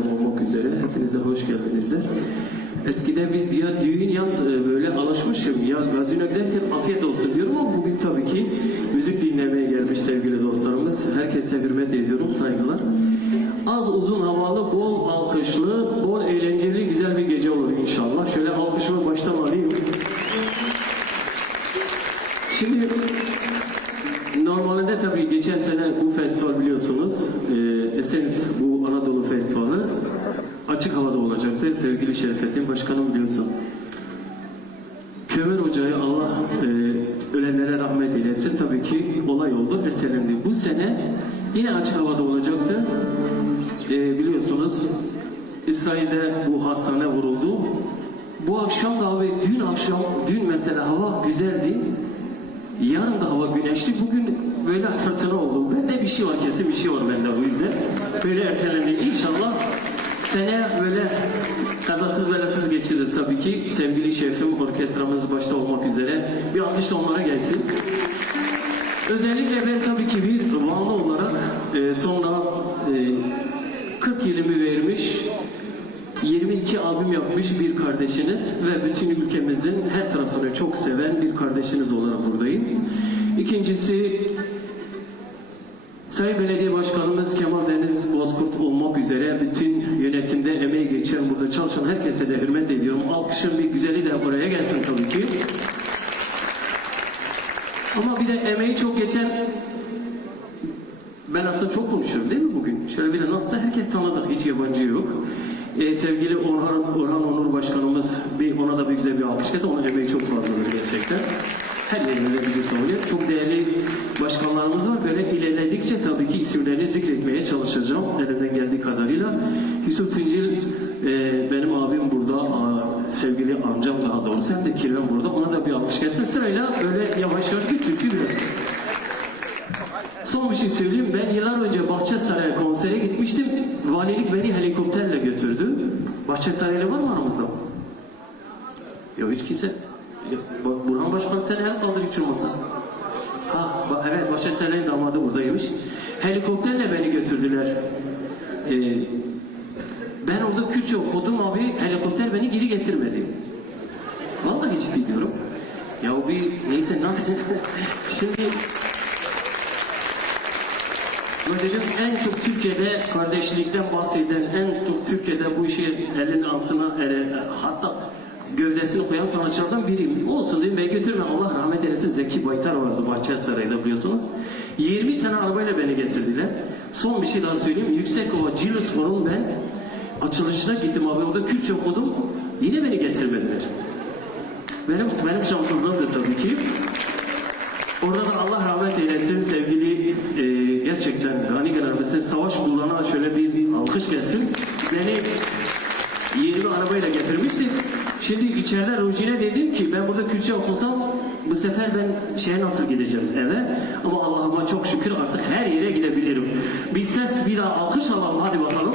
kardeşlerim olmak üzere hepinize hoş geldinizler. Eskiden biz ya düğün yaz e, böyle alışmışım ya gazino giderken afiyet olsun diyorum ama bugün tabii ki müzik dinlemeye gelmiş sevgili dostlarımız. Herkese hürmet ediyorum, saygılar. Az uzun havalı, bol alkışlı, bol eğlenceli, güzel bir gece olur inşallah. Şöyle alkışımı baştan alayım. Şimdi normalde tabii geçen sene bu festival biliyorsunuz e, Esenif bu Anadolu Festivali açık havada olacaktı. Sevgili Şerifettin Başkanım biliyorsun. Kömür Ocağı Allah e, ölenlere rahmet eylesin. Tabii ki olay oldu, ertelendi. Bu sene yine açık havada olacaktı. E, biliyorsunuz İsrail'de bu hastane vuruldu. Bu akşam da abi dün akşam, dün mesela hava güzeldi. Yarın da hava güneşli. Bugün böyle fırtına oldu. Bende bir şey var kesin bir şey var bende o yüzden. Böyle ertelendi. İnşallah seneye böyle kazasız belasız geçiririz tabii ki. Sevgili şefim, orkestramız başta olmak üzere. Bir alkış da onlara gelsin. Özellikle ben tabii ki bir Vanlı olarak e, sonra e, 40 yılımı vermiş 22 albüm yapmış bir kardeşiniz ve bütün ülkemizin her tarafını çok seven bir kardeşiniz olarak buradayım. İkincisi Sayın Belediye Başkanımız Kemal Deniz Bozkurt olmak üzere bütün yönetimde emeği geçen burada çalışan herkese de hürmet ediyorum. Alkışın bir güzeli de buraya gelsin tabii ki. Ama bir de emeği çok geçen ben aslında çok konuşuyorum değil mi bugün? Şöyle bir de nasılsa herkes tanıdık, hiç yabancı yok. Ee, sevgili Orhan, Orhan Onur Başkanımız, bir, ona da bir güzel bir alkış gelsin. Onun emeği çok fazladır gerçekten. Her yerinde bizi savunuyor. Çok değerli başkanlarımız var. Böyle ilerledikçe tabii ki isimlerini zikretmeye çalışacağım. Elimden geldiği kadarıyla. Yusuf Tüncil, e, benim abim burada, a, sevgili amcam daha doğrusu, hem de kirvem burada. Ona da bir alkış gelsin. Sırayla böyle yavaş yavaş bir türkü biraz. Son bir şey söyleyeyim. Ben yıllar önce Bahçesaray'a konsere gitmiştim. Valilik beni helikopterle götürdü. Bahçesaraylı var mı aramızda? Yok hiç kimse. Burhan Başkan sen el kaldır hiç olmasa. Ha, evet Bahçesaray'ın damadı buradaymış. Helikopterle beni götürdüler. Ee, ben orada Kürtçe okudum abi. Helikopter beni geri getirmedi. Vallahi ciddi diyorum. Ya bir neyse nasıl şimdi dedim en çok Türkiye'de kardeşlikten bahseden, en çok Türkiye'de bu işi elinin altına, ele, hatta gövdesini koyan sanatçılardan biriyim. Olsun dedim ve götürme Allah rahmet eylesin Zeki Baytar vardı Bahçesaray'da biliyorsunuz. 20 tane arabayla beni getirdiler. Son bir şey daha söyleyeyim. Yüksekova Cilospor'un ben açılışına gittim abi orada Kürtçe okudum. Yine beni getirmediler. Benim, benim şanssızlığımdı tabii ki. Orada da Allah rahmet eylesin sevgili e, gerçekten Gani General'de savaş bulana şöyle bir alkış gelsin. Beni 20 arabayla getirmişti. Şimdi içeride Rojine dedim ki ben burada Kürtçe okusam bu sefer ben şeye nasıl gideceğim eve ama Allah'ıma çok şükür artık her yere gidebilirim. Bir ses bir daha alkış alalım hadi bakalım.